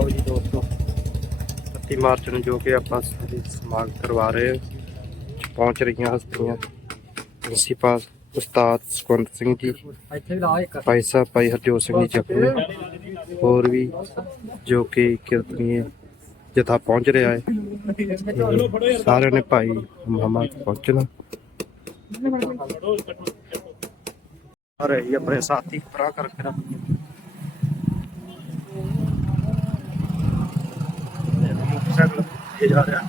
ਲਓ ਜੀ ਦੋਸਤੋ 31 ਮਾਰਚ ਨੂੰ ਜੋ ਕਿ ਆਪਾਂ ਸਾਰੇ ਸਮਾਗਮ ਕਰਵਾ ਰਹੇ ਹਾਂ ਪਹੁੰਚ ਰਹੀਆਂ ਹਸਤੀਆਂ। ਪ੍ਰਿੰਸੀਪਲ ਉਸਤਾਦ ਸੁਖਵੰਤ ਸਿੰਘ ਜੀ ਇੱਥੇ ਵੀ ਲਾ ਇੱਕ। ਭਾਈ ਸਾਹਿਬ ਭਾਈ ਹਰਜੋਤ ਸਿੰਘ ਜੀ ਜੱਪੂ ਹੋਰ ਵੀ ਜੋ ਕਿ ਕੀਰਤਨੀਏ ਜਥਾ ਪਹੁੰਚ ਰਿਹਾ ਹੈ। ਤੇ ਸਾਰਿਆਂ ਨੇ ਭਾਈ ਮਾਮਾ ਪਹੁੰਚਣਾ। ਅਰੇ ਇਹ ਆਪਣੇ ਸਾਥੀ ਪਰਾ ਕਰਕੇ ਰੱਖ ਇਹ ਜਾ ਰਿਹਾ?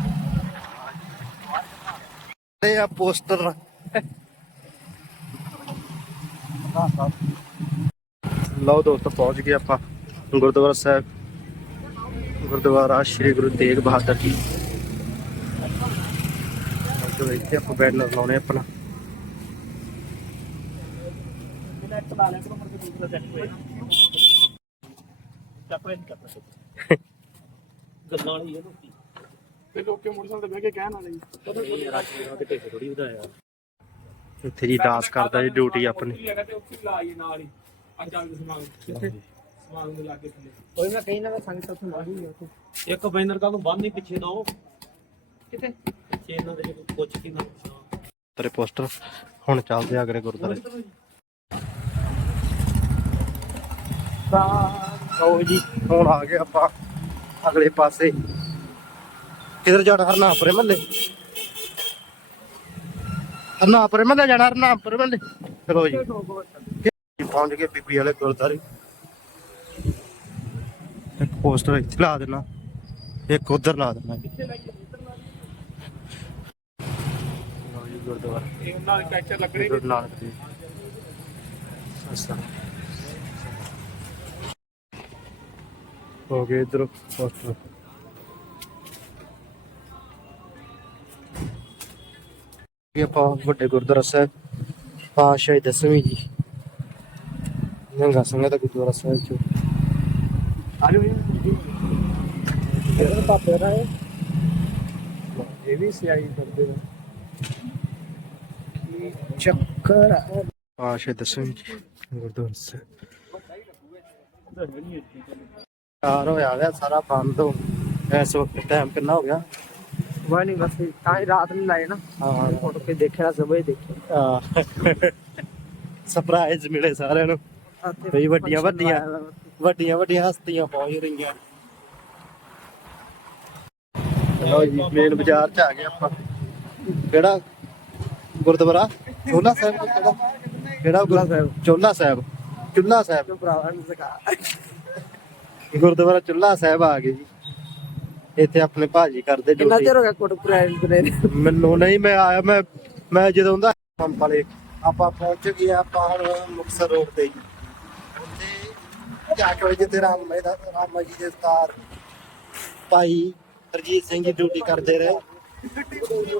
ਇਹ ਆ ਪੋਸਟਰ। ਲਓ ਦੋਸਤੋ ਪਹੁੰਚ ਗਏ ਆਪਾਂ ਗੁਰਦੁਆਰਾ ਸਾਹਿਬ। ਗੁਰਦੁਆਰਾ ਸ੍ਰੀ ਗੁਰੂ ਤੇਗ ਬਹਾਦਰ ਜੀ। ਜੋ ਇੱਥੇ ਆਪਾਂ ਬੈਨਰ ਲਾਉਣੇ ਆਪਣਾ। ਗੱਲਾਂ ਵਾਲੀ ਹੈ ਲੋਕੀ। ਤੇ ਲੋਕੇ ਮੋਟਰਸਾਈਕਲ ਤੇ ਬਹਿ ਕੇ ਕਹਿਣ ਵਾਲੇ ਇਹ ਰਾਜੀ ਨਾਲ ਕਿਤੇ ਥੋੜੀ ਵਧਾਇਆ। ਇੱਥੇ ਜੀ ਡਾਂਸ ਕਰਦਾ ਜੀ ਡਿਊਟੀ ਆਪਣੀ। ਹੈਗਾ ਤੇ ਉੱਥੇ ਲਾ ਨਾ ਵਾਲੀ ਅੱਜ ਆ ਸਮਾਨ। ਕਿੱਥੇ ਸਮਾਨ ਦੇ ਲਾਗੇ ਥੱਲੇ। ਕੋਈ ਮੈਂ ਕਹੀ ਨਾ ਮੈਂ ਸੰਗਤ ਉੱਥੇ ਮਾਰੀ ਉੱਥੇ। ਇੱਕ ਬੈਨਰ ਕੱਲ ਨੂੰ ਬੰਨ ਨਹੀਂ ਪਿੱਛੇ ਨਾ ਉਹ ਕਿਤੇ ਪਿੱਛੇ ਇਹਨਾਂ ਦੇ ਕੋਈ ਪੁੱਛ ਕੇ ਨਾ ਤੇਰੇ ਪੋਸਟਰ ਹੁਣ ਚੱਲਦੇ ਆ ਅਗਲੇ ਗੁਰਦੁਆਰੇ। ਲਓ ਜੀ ਹੁਣ ਆ ਗਏ ਆਪਾਂ ਅਗਲੇ ਪਾਸੇ। ਕਿਧਰ ਜਾਣਾ? ਹਰਨਾਪੁਰੇ ਮੱਲੇ ਹਰਨਾਪੁਰੇ ਮੱਲੇ ਜਾਣਾ ਹਰਨਾਪੁਰੇ ਮੱਲੇ ਚਲੋ ਜੀ। ਪਹੁੰਚ ਗਏ ਬੀਬੀ ਵਾਲੇ ਗੁਰਦੁਆਰੇ। ਇੱਕ ਪੋਸਟਰ ਇੱਥੇ ਲਾ ਦੇਣਾ ਇੱਕ ਉਧਰ ਲਾ ਦੇਣਾ ਗੁਰਦੁਆਰਾ ਇਹ ਉਹਨਾਂ ਕੈਚਰ ਲੱਗਣੇ ਗੁਰੂ ਨਾਨਕ ਦੇਵ ਹੋ ਗਏ ਇਧਰ ਪੋਸਟਰ। ਇਹ ਆਪਾਂ ਵੱਡੇ ਗੁਰਦੁਆਰਾ ਸਾਹਿਬ ਪਾਤਸ਼ਾਹੀ ਦਸਵੀਂ ਜੀ। ਨੰਗਾ ਸੰਗਤ ਦਾ ਗੁਰਦੁਆਰਾ ਸਾਹਿਬ ਚ। ਆਜੋ ਇਹ ਪਾਪੇ ਦਾ ਹੈ ਇਹ ਵੀ ਸਿਆਈ ਕਰਦੇ ਨੇ। ਚੱਕਰ ਪਾਤਸ਼ਾਹੀ ਦਸਵੀਂ ਜੀ ਗੁਰਦੁਆਰਾ ਸਾਹਿਬ। ਕਾਰ ਹੋਇਆ ਗਿਆ ਸਾਰਾ ਬੰਦ ਹੋ ਇਸ ਵਕਤ ਟਾਈਮ ਕਿੰਨਾ ਹੋ ਗਿਆ? ਨਹੀਂ ਬਸ ਤਾਂ ਹੀ ਰਾਤ ਨੂੰ ਲਾਏ ਨਾ। ਹਾਂ। ਫੋਟੋ ਕੇ ਦੇਖਿਆ ਸਵੇਰੇ ਦੇਖਿਆ। ਸਰਪ੍ਰਾਈਜ਼ ਮਿਲੇ ਸਾਰਿਆਂ ਨੂੰ। ਬਈ ਵੱਡੀਆਂ ਵੱਡੀਆਂ। ਵੱਡੀਆਂ ਵੱਡੀਆਂ ਹਸਤੀਆਂ ਪਹੁੰਚ ਰਹੀਆਂ। ਲਓ ਜੀ ਮੇਨ ਬਾਜ਼ਾਰ ਚ ਆ ਗਏ ਆਪਾਂ। ਕਿਹੜਾ? ਗੁਰਦੁਆਰਾ? ਚੋਲਾ ਸਾਹਿਬ ਕਿਹੜਾ? ਕਿਹੜਾ ਗੁਰਦੁਆਰਾ ਸਾਹਿਬ। ਚੋਲਾ ਸਾਹਿਬ। ਚੁੱਲਾ ਸਾਹਿਬ। ਨੂੰ ਗੁਰਦੁਆਰਾ ਚੁੱਲਾ ਸਾਹਿਬ ਆ ਗਏ ਜੀ। ਇੱਥੇ ਆਪਣੇ ਭਾਜੀ ਕਰਦੇ ਕਿੰਨਾ ਡਿਊਟੀ। ਚਿਰ ਹੋ ਗਿਆ ਕੋਟ ਪ੍ਰਾਈਜ਼ ਬਣੇ ਨੇ? ਮੈਨੂੰ ਨਹੀਂ ਮੈਂ ਆਇਆ ਮੈਂ ਮੈਂ ਜਦੋਂ ਦਾ ਪੰਪ ਵਾਲੇ ਆਪਾਂ ਪਹੁੰਚ ਗਏ ਆਪਾਂ ਹੁਣ ਮੁਕਤਸਰ ਰੋਡ ਤੇ ਜੀ। ਉੱਥੇ ਜਾ ਕੇ ਜਿੱਥੇ ਰਾਮ ਦਾ ਰਾਮ ਜੀ ਦੇ ਉਸਤਾਦ ਭਾਈ ਹਰਜੀਤ ਸਿੰਘ ਜੀ ਡਿਊਟੀ ਕਰਦੇ ਰਹੇ।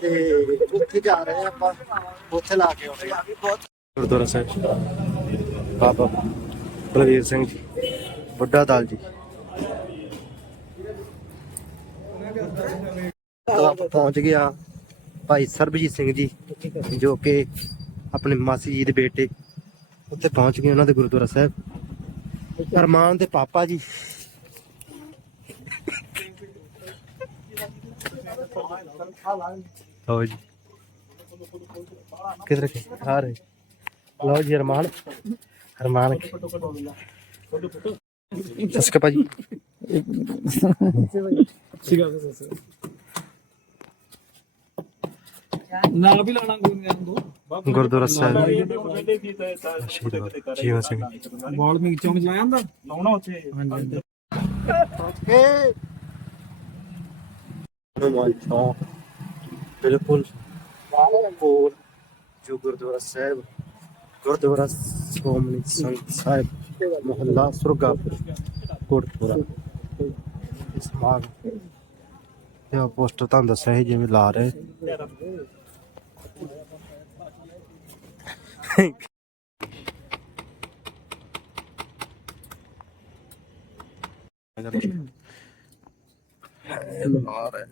ਤੇ ਉੱਥੇ ਜਾ ਰਹੇ ਆਪਾਂ ਉੱਥੇ ਲਾ ਕੇ ਆਉਣੇ ਆ। ਗੁਰਦੁਆਰਾ ਸਾਹਿਬ ਬਾਬਾ ਬਲਵੀਰ ਸਿੰਘ ਜੀ ਬੁੱਢਾ ਦਲ ਜੀ। ਤਾਂ ਪਹੁੰਚ ਗਿਆ ਭਾਈ ਸਰਬਜੀਤ ਸਿੰਘ ਜੀ, ਜੋ ਕਿ ਆਪਣੇ ਮਾਸੀ ਜੀ ਦੇ ਬੇਟੇ ਉੱਥੇ ਪਹੁੰਚ ਗਏ ਉਹਨਾਂ ਦੇ ਗੁਰਦੁਆਰਾ ਸਾਹਿਬ। ਅਰਮਾਨ ਦੇ ਪਾਪਾ ਜੀ। ਲਓ ਜੀ। ਕਿਧਰ ਕੇ ਆ ਰਹੇ। ਲਓ ਜੀ ਅਰਮਾਨ। ਅਰਮਾਨ ਸਸਕਾ ਭਾਜੀ। ਨਾ ਵੀ ਲਾਣਾ ਗੁਰੂਆਂ ਨੂੰ ਗੁਰਦੁਆਰਾ ਸਾਹਿਬ। ਜੀਵਨ ਸਿੰਘ। ਵਾਲਮੀਕ ਚੌਂਕ ਚ ਲਾਇਆ ਹੁੰਦਾ ਲਾਉਣਾ ਉੱਥੇ। ਹਾਂਜੀ। ਏ ਹਨੂਮਾਨ ਚੌਂਕ। ਬਿਲਕੁਲ ਕੋਲ ਜੋ ਗੁਰਦੁਆਰਾ ਸਾਹਿਬ ਗੁਰਦੁਆਰਾ ਸੋਮਨੀ ਸੰਤ ਸਾਹਿਬ ਮੁਹੱਲਾ ਸੁਰਗਾਪੁਰ ਕੋਟਪੁਰਾ। ਇਸ ਇਹ ਪੋਸਟਰ ਤੁਹਾਨੂੰ ਦੱਸਿਆ ਸੀ ਜਿਵੇਂ ਲਾ ਰਹੇ।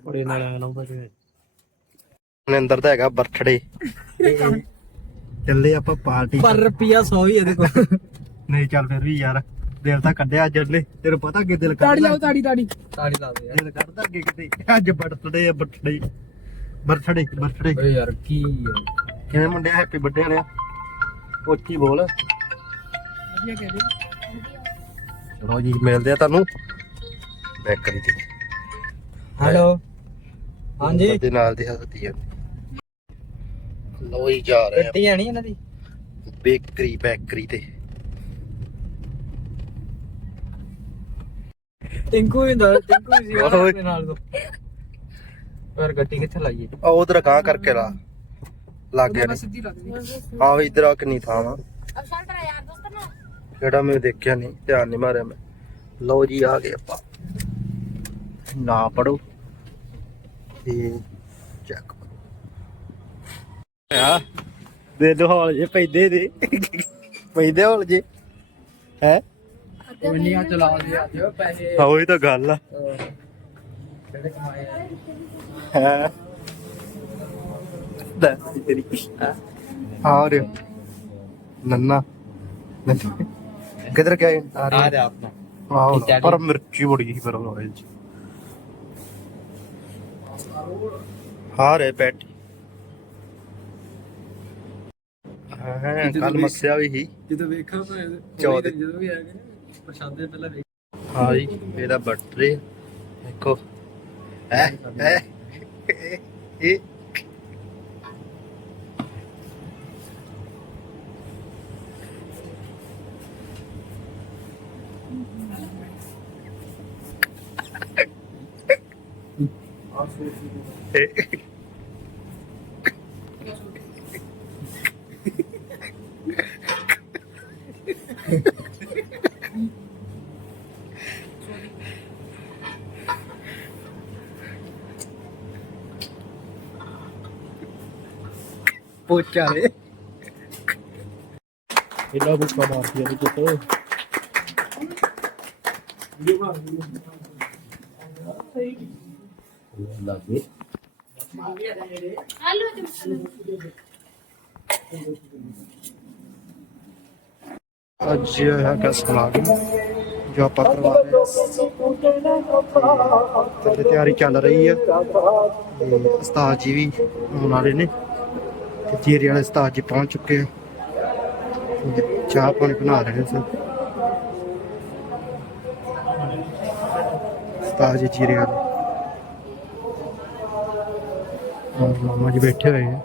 ਬੜੇ ਨਾਲ ਆਣਾ ਦਾ ਹੈਗਾ ਬਰਥਡੇ ਚੱਲੇ ਆਪਾਂ ਪਾਰਟੀ ਪਰ ਰੁਪਿਆ 100 ਹੀ ਇਹਦੇ ਕੋਲ। ਨਹੀਂ ਚੱਲ ਫਿਰ ਵੀ ਯਾਰ। ਦਿਲ ਤਾਂ ਕੱਢਿਆ ਅੱਜ ਉਹਨੇ ਤੈਨੂੰ ਪਤਾ ਅੱਗੇ ਦਿਲ ਤਾੜੀ ਲਾਓ ਤਾੜੀ ਤਾੜੀ। ਤਾੜੀ ਲਾ ਦੇ ਦਿਲ ਕੱਢਦਾ ਅੱਗੇ ਕਿਤੇ। ਅੱਜ ਬਰਥਡੇ ਆ ਬਰਥਡੇ ਬਰਥਡੇ ਬਰਥਡੇ ਓਏ ਯਾਰ ਕੀ ਕਿਵੇਂ ਮੁੰਡਿਆ? ਹੈਪੀ ਬਰਥਡੇ ਵਾਲਿਆ। ਉੱਚੀ ਬੋਲ। ਵਧੀਆ ਕਹਦੇ ਚਲੋ ਜੀ ਮਿਲਦੇ ਆ ਤੁਹਾਨੂੰ। ਬੈਕਰੀ ਤੇ। ਹੈਲੋ ਹਾਂਜੀ। ਦੇ ਨਾਲ ਦੀ ਹਸਤੀ ਆ ਲੋ ਹੀ ਜਾ ਰਹੇ ਆ। ਗੱਡੀ ਆਣੀ ਇਹਨਾਂ ਦੀ? ਬੇਕਰੀ ਬੈਕਰੀ ਤੇ। ਟਿੰਕੂ ਵੀ ਹੁੰਦਾ ਟਿੰਕੂ ਵੀ ਸੀਗਾ ਓਏ। ਨਾਲ ਤੋਂ। ਪਰ ਗੱਡੀ ਕਿੱਥੇ ਲਾਈਏ? ਆ ਉਧਰ ਗਾਂ ਕਰਕੇ ਲਾ। ਲੱਗ ਗਿਆ ਨਹੀਂ ਸਿੱਧੀ ਲੱਗਦੀ। ਆ ਵੀ ਇਧਰ ਆ ਕਿੰਨੀ ਥਾਂ ਵਾ। ਅਫਸਰ ਤੇਰਾ ਯਾਰ ਦੋਸਤ ਨਾ। ਜਿਹੜਾ ਮੈਂ ਦੇਖਿਆ ਨਹੀਂ ਧਿਆਨ ਨਹੀਂ ਮਾਰਿਆ ਮੈਂ। ਲਓ ਜੀ ਆ ਗਏ ਆਪਾਂ। ਨਾ ਪੜੋ। ਤੇ ਚੈੱਕ ਆ ਦੇ ਦੋ ਹੌਲ ਜੇ ਪੈਦੇ ਦੇ ਪੈਦੇ ਹੌਲ ਜੇ। ਹੈ? ਇੰਨੀਆਂ ਚਲਾ ਦੇ ਅੱਜ ਪੈਸੇ। ਹਾਂ ਉਹੀ ਤਾਂ ਗੱਲ ਆ। ਜਿਹੜੇ ਕਮਾਏ ਆ? ਹੈ ਦੱਸ ਤੇਰੀ। ਆ ਰਿਹਾ। ਨੰਨਾ। ਨੰਨਾ। ਕਿੱਧਰ ਗਿਆ? ਆ ਆ ਰਿਹਾ ਰਿਹਾ ਆਪਣਾ। ਆਹੋ ਠੀਕ ਹੈ ਪਰ ਮਿਰਚੀ ਬੜੀ ਸੀ ਪਰ ਉਹ ਚ ਹਾਂ ਰੇ ਪੈਟ। ਹਾਂ ਕੱਲ ਮੱਸਿਆ ਵੀ ਸੀ। ਜਦੋਂ ਵੇਖਾਂ ਮੈਂ। ਜਦੋਂ ਵੀ ਆ ਗਏ ਪ੍ਰਸ਼ਾਦੇ ਪਹਿਲਾਂ ਵੇਖ। ਹਾਂ ਜੀ ਇਹਦਾ ਬਰਥਡੇ ਦੇਖੋ। ਹੈ? ਹੈ? ਇਹ ਇਹ ਪੋਚਾ ਵੇ ਇਹਦਾ ਬੁੱਕਾ ਮਾਰਦੀ ਆ ਕਿਤੇ ਵੀਡੀਓ ਮਾਰ ਵੀਡੀਓ ਅੱਜ ਹੈ ਜੋ ਆਪਾਂ ਕਰਵਾ ਰਹੇ ਤਿਆਰੀ ਚੱਲ ਰਹੀ ਹੈ। ਤੇ ਜੀ ਵੀ ਆਉਣ ਵਾਲੇ ਨੇ। ਤੇ ਜੀਰੇ ਵਾਲੇ ਉਸਤਾਦ ਜੀ ਪਹੁੰਚ ਚੁੱਕੇ ਆ। ਚਾਹ ਪਾਣੀ ਬਣਾ ਰਹੇ ਸੀ ਉਸਤਾਦ ਜੀ ਜੀਰੇ ਵਾਲੇ। ਮਾਮਾ ਜੀ ਬੈਠੇ ਹੋਏ ਆ।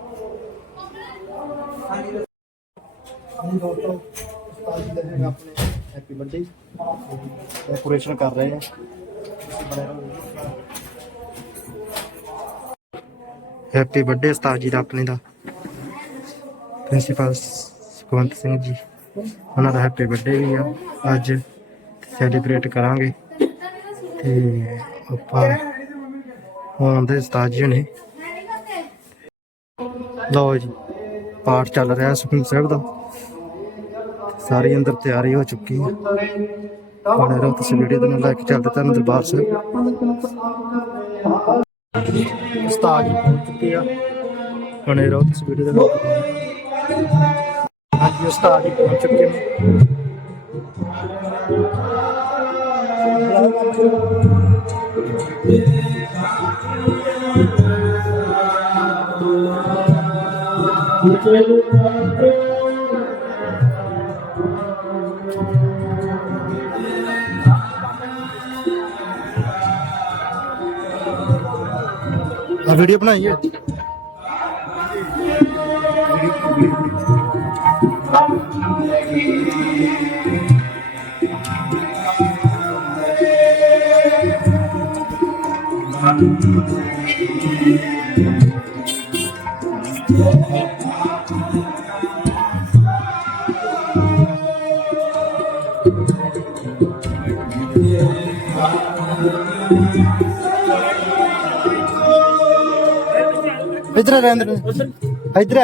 ਹਾਂਜੀ ਦੋਸਤੋ ਉਸਤਾਦ ਜੀ ਦਾ ਹੈਗਾ ਆਪਣੇ ਹੈਪੀ ਬਰਥਡੇ ਡੈਕੋਰੇਸ਼ਨ ਕਰ ਰਹੇ ਆ। ਹੈਪੀ ਬਰਥਡੇ ਉਸਤਾਦ ਜੀ ਦਾ ਆਪਣੇ ਦਾ। ਪ੍ਰਿੰਸੀਪਲ ਸੁਖਵੰਤ ਸਿੰਘ ਜੀ, ਉਹਨਾਂ ਦਾ ਹੈਪੀ ਬਰਥਡੇ ਵੀ ਆ। ਅੱਜ ਸੈਲੀਬ੍ਰੇਟ ਕਰਾਂਗੇ ਤੇ ਆਪਾਂ ਹੁਣ ਦੇ ਉਸਤਾਦ ਜੀ ਨੇ ਲਓ ਜੀ, ਪਾਠ ਚੱਲ ਰਿਹਾ ਸੁਖਮਨੀ ਸਾਹਿਬ ਦਾ। ਸਾਰੀ ਅੰਦਰ ਤਿਆਰੀ ਹੋ ਚੁੱਕੀ ਹੈ ਹੁਣ ਇਹਦਾ ਤੁਸੀਂ ਵੀਡੀਓ ਦੇ ਨਾਲ ਲੈ ਕੇ ਚੱਲਦੇ ਤੁਹਾਨੂੰ ਦਰਬਾਰ ਸਾਹਿਬ। ਉਸਤਾਦ ਜੀ, ਪਹੁੰਚ ਚੁੱਕੇ ਆ। ਹੁਣ ਇਹਦਾ ਤੁਸੀਂ ਵੀਡੀਓ ਦੇ ਨਾਲ ਹਾਂਜੀ ਉਸਤਾਦ ਜੀ ਪਹੁੰਚ ਚੁੱਕੇ ਨੇ ਆ ਵੀਡੀਓ ਬਣਾਈ ਹੈ ਇਧਰ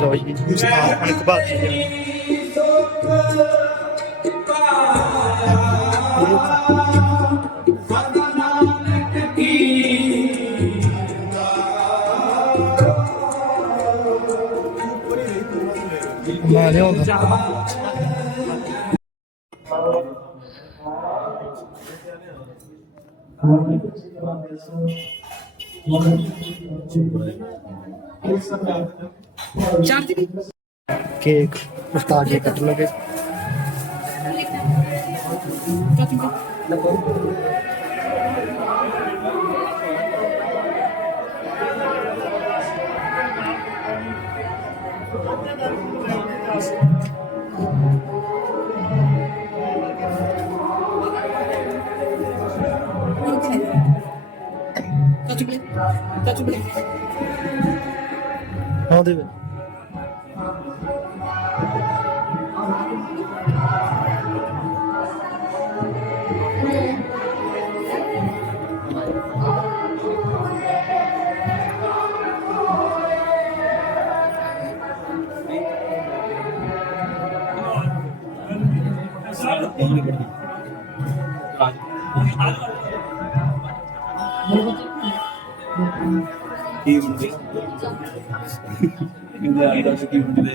ਲੋ ਜੀ ਉਸਤਾਦ ਆਪਣੇ ਕਬਾਲ ਜੀ। ਸੁਖ ਕੀ ਲਿਆਉਂਦਾ ਕੇਕ ਉਸਤਾਦ ਜੀ ਕੱਟ ਲਗੇ। কি বুঝে কি বুঝে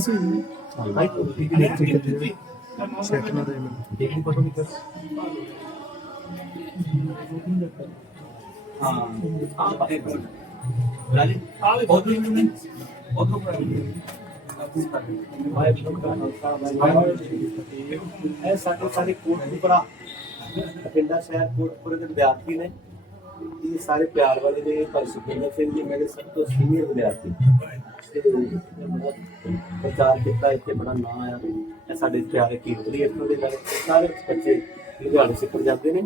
ਜੀ ਬਾਬਾ ਜੀ ਆਈ ਵਾਹਿਗੁਰੂ ਲਾਈਟ ਦੀ ਕੋਡ ਜੀ ਕਹਿੰਦੇ ਸੈਟ ਇਹ ਸਾਡੇ ਸਾਰੇ ਕੋਟਪੁਰਾ ਪਿੰਡਾ ਸ਼ਹਿਰ ਕੋਟਪੁਰੇ ਦੇ ਵਿਦਿਆਰਥੀ ਨੇ ਇਹ ਸਾਰੇ ਪਿਆਰ ਵਾਲੇ ਨੇ ਪਰ ਸਿੰਘ ਜੀ ਮੇਰੇ ਸਭ ਤੋਂ ਸੀਨੀਅਰ ਵਿਦਿਆਰਥੀ ਪ੍ਰਚਾਰ ਕੀਤਾ ਇੱਥੇ ਬੜਾ ਨਾਂ ਆਇਆ ਇਹ ਸਾਡੇ ਪਿਆਰੇ ਕੀਰਤਨੀ ਇੱਥੋਂ ਦੇ ਸਾਰੇ ਬੱਚੇ ਲੁਧਿਆਣੇ ਸਿੱਖਣ ਜਾਂਦੇ ਨੇ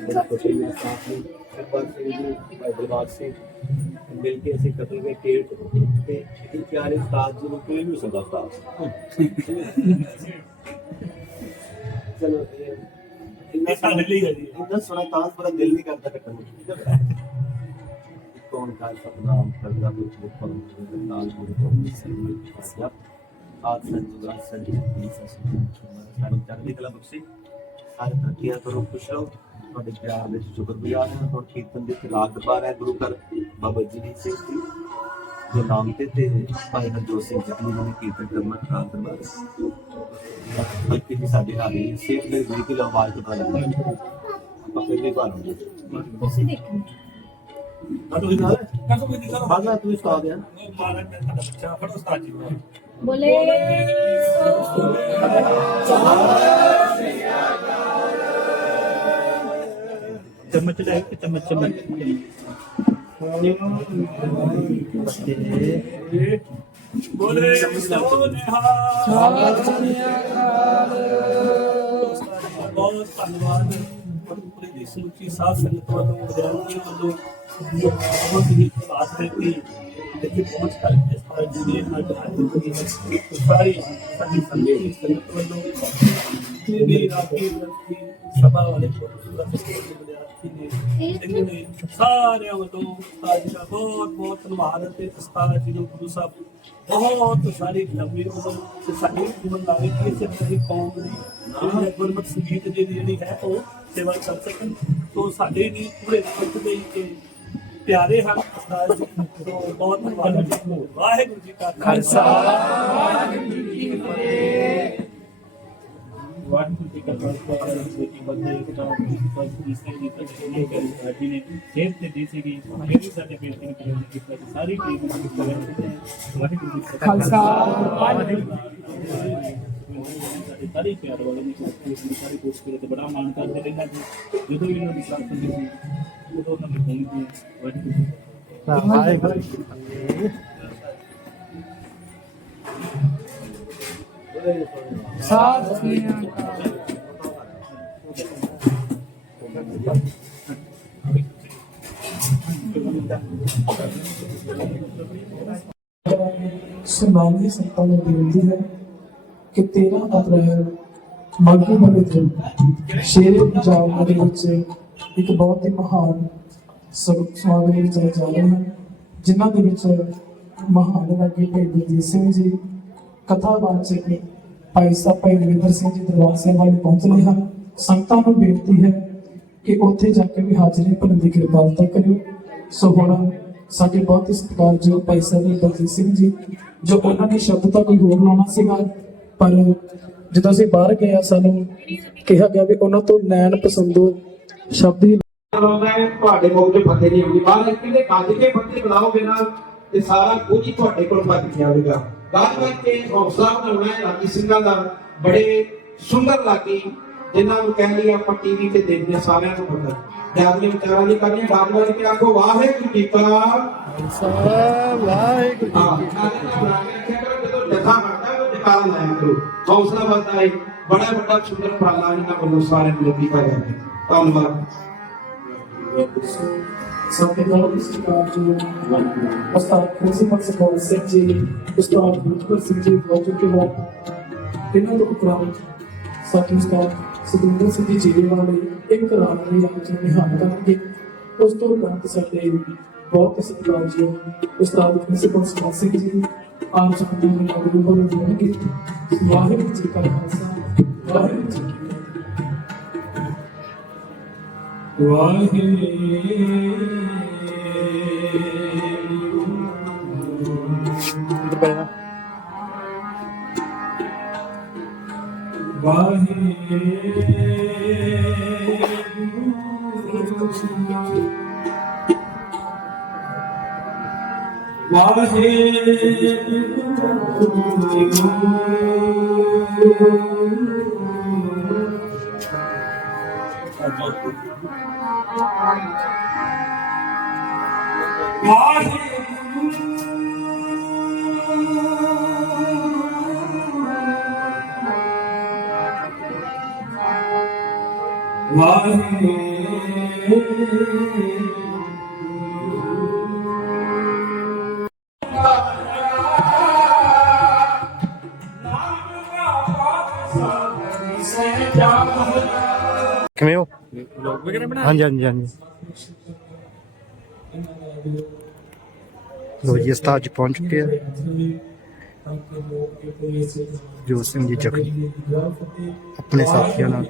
ਬੜਾ ਖੁਸ਼ੀ ਹੋਈ ਸਾਥ ਨੂੰ ਸਰਪੰਚ ਸਿੰਘ ਜੀ ਭਾਈ ਦਿਲਬਾਗ ਸਿੰਘ ਮਿਲ ਕੇ ਅਸੀਂ ਕਤਲ ਦੇ ਕੇਟ ਤੇ ਇਹ ਪਿਆਰੇ ਉਸਤਾਦ ਜੀ ਨੂੰ ਕੋਈ ਵੀ ਸਕਦਾ ਉਸਤਾਦ ਚਲੋ ਇਹ ਇੰਨਾ ਸਾਡੇ ਲਈ ਹੈ ਜੀ ਇੰਨਾ ਸੋਹਣਾ ਤਾਂ ਬੜਾ ਦਿਲ ਨਹੀਂ ਕਰਦਾ ਕੱਟਣ ਨੂੰ ਕੌਣ ਕਾਲ ਸਤਨਾਮ ਕਰਦਾ ਕੁਛ ਮੁਖਮ ਨਾਲ ਗੁਰੂ ਚੜ੍ਹਦੀ ਕਲਾ ਬਖਸ਼ੀ ਸਾਰੇ ਤਰੱਕੀਆਂ ਕਰੋ ਖੁਸ਼ ਰਹੋ ਤੁਹਾਡੇ ਪਿਆਰ ਵਿੱਚ ਸ਼ੁਕਰਗੁਜ਼ਾਰ ਹਾਂ ਹੁਣ ਕੀਰਤਨ ਦੇ ਖਿਲਾਫ ਬਾਰ ਹੈ ਗੁਰੂ ਘਰ ਬਾਬਾ ਜੀ ਦੀ ਸਿੰਘ ਜੀ ਦੇ ਨਾਮ ਤੇ ਤੇ ਭਾਈ ਹਰਜੋਤ ਸਿੰਘ ਜੀ ਨੇ ਕੀਰਤਨ ਕਰਨਾ ਖਰਾਬ ਕਰਵਾ ਬਾਕੀ ਵੀ ਸਾਡੇ ਹਾਲੀ ਸੇਫ ਦੇ ਵੀ ਕਿ ਆਵਾਜ਼ ਤੋਂ ਪਤਾ ਲੱਗਦਾ ਆਪਾਂ ਫਿਰ ਵੀ ਭਾਲੂਗੇ ਤੁਸੀਂ ਦੇਖੋ ਬਾਅਦ ਵਿੱਚ ਤੂੰ ਸਟਾ ਦਿਆ बोले ਚਮਚ ਲੈ ਕੇ ਚਮਚ ਚਮਚ ਬੋਲੇ ਸੋਨਿਹਾਲ ਬਹੁਤ ਧੰਨਵਾਦ। ਪੂਰੀ ਦੀ ਸਮੁੱਚੀ ਸਾਧ ਸੰਗਤ ਵੱਲੋਂ ਵਿਦਿਆਰਥੀਆਂ ਵੱਲੋਂ ਬਹੁਤ ਹੀ ਬਾਤ ਹੈ ਕਿ ਦੇਖੇ ਪਹੁੰਚ ਕਰ ਇਸ ਪਰ ਜਿਹੜੇ ਅੱਜ ਅੱਜ ਦੀ ਸਾਰੀ ਸਾਡੀ ਸੰਗਤ ਸੰਗਤ ਵੱਲੋਂ ਤੇ ਵੀ ਰਾਤੀ ਦੀ ਸਭਾ ਵਾਲੇ ਇਹਨਾਂ ਨੇ ਸਾਰਿਆਂ ਵੱਲੋਂ ਅੱਜ ਦਾ ਬਹੁਤ ਬਹੁਤ ਧੰਨਵਾਦ ਅਤੇ ਉਸਤਾਦ ਜੀ ਨੂੰ ਗੁਰੂ ਸਾਹਿਬ ਬਹੁਤ ਸਾਰੀ ਲੰਬੀ ਉਮਰ ਤੇ ਸਾਡੀ ਉਮਰ ਲਾਵੇ ਕਿ ਇਸੇ ਸਾਡੀ ਕੌਮ ਦੀ ਜਿਹੜੀ ਗੁਰਮਤਿ ਸੰਗੀਤ ਜਿਹੜੀ ਹੈ ਉਹ ਸੇਵਾ ਕਰ ਸਕਣ ਤੋਂ ਸਾਡੇ ਵੀ ਪੂਰੇ ਵਕਤ ਦੇ ਕੇ ਪਿਆਰੇ ਹਨ ਉਸਤਾਦ ਜੀ ਤੋਂ ਬਹੁਤ ਧੰਨਵਾਦ ਵਾਹਿਗੁਰੂ ਜੀ ਕਾ ਖਾਲਸਾ ਵਾਹਿਗੁਰੂ ਜੀ ਕਾ ਖਾਲਸਾ ਵਾਹਿਗੁਰੂ ਜੀ ਕੀ ਫਤਿਹ ਤਾਂ ਵਾਹਿਗੁਰੂ ਸਿੰਘ ਜੀ ਤੱਕ ਇਹ ਕਰੀ ਸਾਡੀ ਨੇ ਖੇਤ ਤੇ ਦੀ ਸੀਗੀ ਮੇਰੀ ਸਾਡੇ ਬੇਟੀ ਨੂੰ ਕਿਹਾ ਕੀਤਾ ਸਾਰੀ ਟੀਮ ਨੂੰ ਕੀਤਾ ਗਿਆ ਵਾਹਿਗੁਰੂ ਜੀ ਕਾ ਖਾਲਸਾ ਵਾਹਿਗੁਰੂ ਸਾਡੇ ਸਾਰੇ ਪਿਆਰ ਵਾਲੇ ਨੇ ਸਾਰੀ ਕੋਸ਼ਿਸ਼ ਕਰੇ ਤੇ ਬੜਾ ਮਾਣ ਕਰਦੇ ਰਹਿੰਦਾ ਜੀ ਜਦੋਂ ਵੀ ਇਹਨਾਂ ਦੀ ਸਾਥ ਹੁੰਦੀ ਸੀ ਉਦੋਂ ਉਹਨਾਂ ਨੇ ਫੋਨ ਕੀਤਾ ਵਾਹਿਗੁਰੂ ਜੀ ਵਾਹਿਗੁਰੂ ਜੀ ਕੀ ਫਤਿਹ। ਸਨਮਾਨਿਤ ਸੰਤਾਂ ਇੱਕ ਬਹੁਤ ਹੀ ਮਹਾਨ ਸਮਾਗਮ ਸਮਾਗਮ ਵਿੱਚ ਜਾ ਰਹੇ ਹਨ ਜਿਨ੍ਹਾਂ ਦੇ ਵਿੱਚ ਮਹਾਨ ਰਾਗੀ ਭਾਈ ਗੁਰਜੀਤ ਸਿੰਘ ਜੀ ਕਥਾਵਾਚਕ ਭਾਈ ਸਾਹਿਬ, ਭਾਈ ਨਰਿੰਦਰ ਸਿੰਘ ਜੀ, ਦਰਬਾਰ ਸਾਹਿਬ ਵਾਲੇ ਪਹੁੰਚ ਹਨ। ਸੰਗਤਾਂ ਨੂੰ ਬੇਨਤੀ ਹੈ ਕਿ ਉੱਥੇ ਜਾ ਕੇ ਵੀ ਹਾਜ਼ਰੀ ਭਰਨ ਦੀ ਕਿਰਪਾਲਤਾ ਕਰਿਓ। ਸੋ ਹੁਣ ਸਾਡੇ ਬਹੁਤ ਹੀ ਸਤਿਕਾਰਯੋਗ ਭਾਈ ਸਾਹਿਬ ਬਲਜੀਤ ਸਿੰਘ ਜੀ, ਜੋ ਉਹਨਾਂ ਨੇ ਸ਼ਬਦ ਤਾਂ ਕੋਈ ਹੋਰ ਲਾਉਣਾ ਸੀਗਾ, ਪਰ ਜਦੋਂ ਅਸੀਂ ਬਾਹਰ ਗਏ ਆ, ਸਾਨੂੰ ਕਿਹਾ ਗਿਆ ਵੀ ਉਹਨਾਂ ਤੋਂ ਨੈਣ ਪਸੰਦੋ ਸ਼ਬਦ ਹੀ ਲਾਉਂਦਾ ਹੈ ਤੁਹਾਡੇ ਮੁਖ ਚ ਫਤਿਹ ਨਹੀਂ ਆਉਂਦੀ ਬਾਹਰ ਕਹਿੰਦੇ ਗੱਜ ਕੇ ਫਤਿਹ ਬੁਲਾਓਗੇ ਨਾ ਤੇ ਸਾਰਾ ਕੁਝ ਹੀ ਤੁਹਾਡੇ ਕੋਲ ਭੱਜ ਕੇ ਆਵੇਗਾ ਗੱਲ ਕਰਕੇ ਹੌਸਲਾ ਬਣਾਉਣਾ ਹੈ ਲਾਗੀ ਸਿੰਘਾਂ ਦਾ ਬੜੇ ਸੁੰਦਰ ਲਾਗੀ ਜਿਨ੍ਹਾਂ ਨੂੰ ਕਹਿ ਲਈ ਆਪਾਂ ਟੀਵੀ ਤੇ ਦੇਖਦੇ ਹਾਂ, ਸਾਰਿਆਂ ਨੂੰ ਪਤਾ ਜਿਆਦੀਆਂ ਵਿਚਾਰਾਂ ਨਹੀਂ ਕਰਨੀਆਂ ਬਾਦ ਬਾਦ ਕੇ ਆਖੋ ਵਾਹਿਗੁਰੂ ਜੀ ਕਾ ਖਾਲਸਾ ਵਾਹਿਗੁਰੂ ਹਾਂ ਜੀ ਕੀ ਨਾਲੇ ਨਾ ਬਣਾ ਕੇ ਰੱਖਿਆ ਕਰੋ ਜਦੋਂ ਜਥਾ ਬਣਦਾ ਉਹ ਜਕਾਰਾ ਲਾਇਆ ਕਰੋ ਹੌਸਲਾ ਵੱਧਦਾ ਹੈ ਬੜਾ ਵੱਡਾ ਸੁੰਦਰ ਉਪਰਾਲਾ ਇਹਨਾਂ ਵੱਲੋਂ ਸਾਰਿਆਂ ਨੂੰ ਕੀਤਾ ਗਿਆ ਹੈ ਧੰਨਵਾਦ ਸਾਡੇ ਬਹੁਤ ਹੀ ਸਤਿਕਾਰਯੋਗ ਉਸਤਾਦ ਪ੍ਰਿੰਸੀਪਲ ਸੁਖਵੰਤ ਸਿੰਘ ਜੀ ਉਸਤਾਦ ਗੁਰਪ੍ਰੀਤ ਸਿੰਘ ਜੀ ਹੋ ਚੁੱਕੇ ਹਨ ਇਹਨਾਂ ਤੋਂ ਉਪਰੰਤ ਸਾਡੇ ਉਸਤਾਦ ਸਤਿੰਦਰ ਸਿੰਘ ਜੀ ਜੀਰੇ ਵਾਲੇ ਇੱਕ ਰਾਤ ਲਈ ਆਪ ਜੀ ਨਿਹਾਲ ਕਰਨਗੇ ਉਸ ਤੋਂ ਉਪਰੰਤ ਸਾਡੇ ਬਹੁਤ ਹੀ ਸਤਿਕਾਰਯੋਗ ਉਸਤਾਦ ਪ੍ਰਿੰਸੀਪਲ ਸੁਖਵੰਤ ਸਿੰਘ ਜੀ ਆਪ ਜੀ ਨੂੰ ਨਾਲ ਗੁਰੂ ਨੂੰ ਦੇਣਗੇ ਵਾਹਿਗੁਰੂ ਜੀ ਫਤਿਹ ਪਹਿਲਾਂ ਕਿਵੇਂ ਹਾਂਜੀ ਹਾਂਜੀ ਹਾਂਜੀ। ਲੋ ਜੀ ਉਸਤਾਦ ਜੀ ਪਹੁੰਚ ਚੁੱਕੇ ਆ ਜੋਤ ਸਿੰਘ ਜੀ ਜ਼ਖਮੀ ਆਪਣੇ ਸਾਥੀਆਂ ਨਾਲ।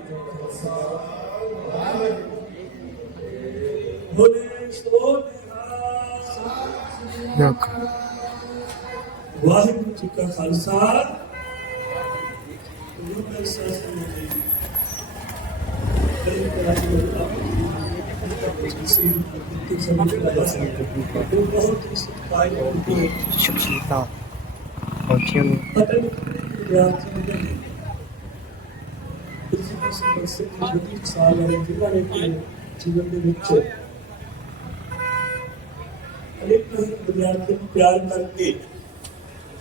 ਵਾਹਿਗੁਰੂ ਜੀ ਕਾ ਖਾਲਸਾ। ਗੁਰੂ ਦਾ ਸਾਸਨ ਜੀ ਕਈ ਤਰ੍ਹਾਂ ਦੀ ਬਹੁਤ ਹੀ ਸਤਿਕਾਰਯੋਗ ਤੇ ਸ਼ਖਸੀਅਤਾਂ ਪਹੁੰਚੀਆਂ ਨੇ ਪਤਾ ਨਹੀਂ ਵਿਦਿਆਰਥੀ ਦੇ ਕਿਸੇ ਕਿਸੇ ਪਾਸੇ ਦੀ ਸਾਲ ਵਾਲੇ ਜਿਨ੍ਹਾਂ ਨੇ ਕਿ ਜੀਵਨ ਦੇ ਵਿੱਚ ਅਨੇਕ ਵਿਦਿਆਰਥੀ ਨੂੰ ਪਿਆਰ ਕਰਕੇ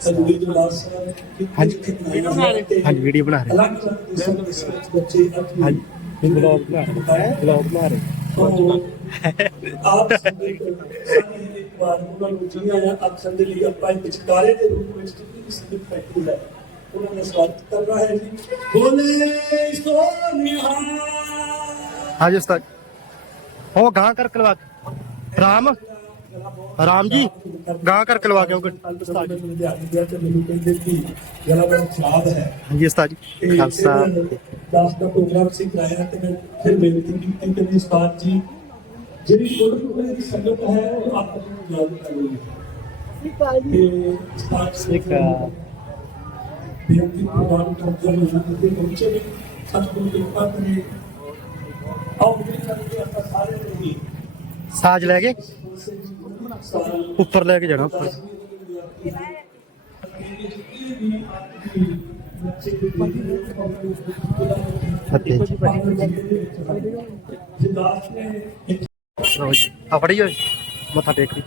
ਸਦਗੁਰੂ ਜੀ ਸਾਹਿਬ ਦੀ ਹਾਂਜੀ। ਖਿਦਮਤ ਹਾਂਜੀ ਵੀਡੀਓ ਬਣਾ ਰਹੇ ਅਲੱਗ ਅਲੱਗ ਕਿਸਮ ਦੇ ਬੱਚੇ ਹਾਂਜੀ। ਬਲੌਗ ਬਣਾ ਬਲੌਗ ਬਣਾ ਰਹੇ ਆਪ ਸਾਡੇ ਵਾਰ ਉਹਨਾਂ ਨੂੰ ਚੁਣਿਆ ਜਾਂ ਅਕਸਰ ਲਈ ਆਪਾਂ ਵਿਚਕਾਰੇ ਦੇ ਰੂਪ ਵਿੱਚ ਜਿੰਨੀ ਵੀ ਸੰਗਤ ਹੈ ਉਹਨਾਂ ਦਾ ਸਵਾਗਤ ਕਰਨਾ ਹੈ ਜੀ ਬੋਲੇ ਸੋਨਿਹਾ ਹਾਂਜੀ ਉਸਤਾਦ ਉਹ ਗਾਂ ਕਰ ਕਲਵਾ ਰਾਮ ਰਾਮ ਜੀ ਗਾਂ ਕਰ ਕਲਵਾ ਕੇ ਆਓ ਗੱਡੀ। ਉਸਤਾਦ ਜੀ ਵਿਦਿਆਰਥੀ ਦੇ ਤੇ ਮੈਨੂੰ ਕਹਿੰਦੇ ਕਿ ਜਰਾ ਬੜਾ ਖਿਆਲ ਹੈ ਹਾਂਜੀ ਉਸਤਾਦ ਜੀ ਖਾਲਸਾ ਦਾਸ ਦਾ ਪ੍ਰੋਗਰਾਮ ਸੀ ਕਰਾਇਆ ਤੇ ਮੈਂ ਫਿਰ ਬੇਨਤੀ ਕੀਤੀ ਕਿ ਉਸਤਾਦ ਜੀ ਜਿਹੜੀ ਛੋਟੀ ਦੀ ਸੰਗਤ ਹੈ ਉਹ ਆਪ ਨੂੰ ਯਾਦ ਕਰ ਰਹੀ ਹੈ ਤੇ ਉਸਤਾਦ ਜੀ ਬੇਨਤੀ ਪ੍ਰਵਾਨ ਕਰਦੇ ਹਨ ਕਿ ਪਹੁੰਚੇ ਨੇ ਸਤਿਗੁਰੂ ਦੀ ਕਿਰਪਾ ਕਰੇ ਆਓ ਮੇਰੇ ਕਰਕੇ ਆਪਾਂ ਸਾਰੇ ਲੋਕੀ ਸਾਜ ਲੈ ਕੇ ਸਾਰੇ ਉੱਪਰ ਲੈ ਕੇ ਜਾਣਾ ਉੱਪਰ। ਫਤਿਹ ਜੀ। ਜਿਦਾਸ ਨੇ ਇੱਕ ਲਓ ਜੀ ਆ ਫੜੀ ਹੋਈ ਮੱਥਾ ਟੇਕ ਲਈ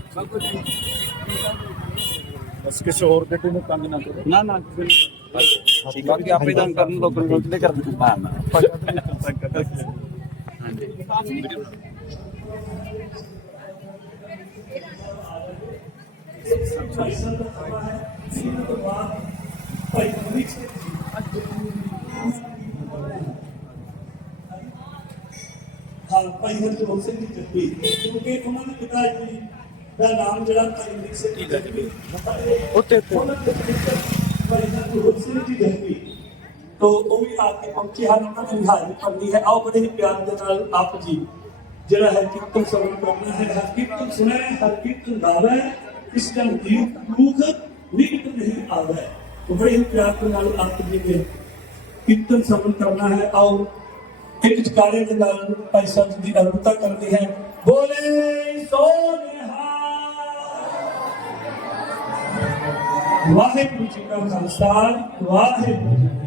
ਬਸ ਕਿਸੇ ਹੋਰ ਗੱਡੀ ਨੂੰ ਤੰਗ ਨਾ ਕਰੋ। ਨਾ ਨਾ ਠੀਕ ਹੈ ਕਿ ਆਪੇ ਤਾਂ ਕਰਨ ਲੋਕਾਂ ਨੂੰ ਕਿਤੇ ਕਰ ਦਿੰਦਾ ਨਾ। ਭਾਈ ਅਮਰੀਕ ਸਿੰਘ ਹਾਂ ਭਾਈ ਹਰਜੋਤ ਸਿੰਘ ਜੀ ਜੱਪੀ ਕਿਉਂਕਿ ਉਹਨਾਂ ਦੇ ਪਿਤਾ ਜੀ ਦਾ ਨਾਮ ਜਿਹੜਾ ਭਾਈ ਅਮਰੀਕ ਸਿੰਘ ਜੀ ਜੱਪੀ ਉੱਤੇ ਉਹਨਾਂ ਭਾਈ ਹਰਜੋਤ ਸਿੰਘ ਜੀ ਜੱਪੀ ਤੋ ਉਹ ਵੀ ਆ ਕੇ ਪਹੁੰਚੇ ਹਨ ਉਹਨਾਂ ਨੇ ਹਾਜ਼ਰੀ ਭਰਨੀ ਹੈ ਆਓ ਬੜੇ ਪਿਆਰ ਦੇ ਨਾਲ ਆਪ ਜੀ ਜਿਹੜਾ ਹੈ ਕੀਰਤਨ ਸਰਵਣ ਕਰਨਾ ਹੈ ਹਰ ਕੀਰਤਨ ਸੁਣੈ ਹਰ ਕੀਰਤਨ ਗਾਵੇ ਇਸ ਜਨ ਜੀਵ ਰੂਖ ਨਿਕਟ ਨਹੀਂ ਆਵੇ ਤੋ ਬੜੇ ਹੀ ਪਿਆਰ ਦੇ ਨਾਲ ਆਪ ਜੀ ਨੇ ਕੀਰਤਨ ਸਰਵਣ ਕਰਨਾ ਹੈ ਆਓ ਇੱਕ ਚਕਾਰੇ ਦੇ ਨਾਲ ਭਾਈ ਸਾਹਿਬ ਜੀ ਦੀ ਅਰਪਤਾ ਕਰਨੀ ਹੈ ਬੋਲੇ ਸੋ ਨਿਹਾਲ ਵਾਹਿਗੁਰੂ ਜੀ ਕਾ ਖਾਲਸਾ ਵਾਹਿਗੁਰੂ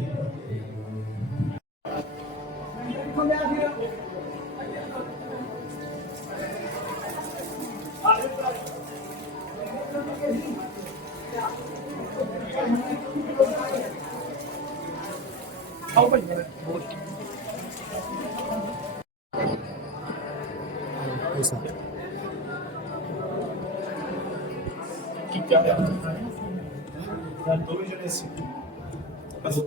ਦੋਵੇਂ ਜਣੇ ਸੀ ਬਸ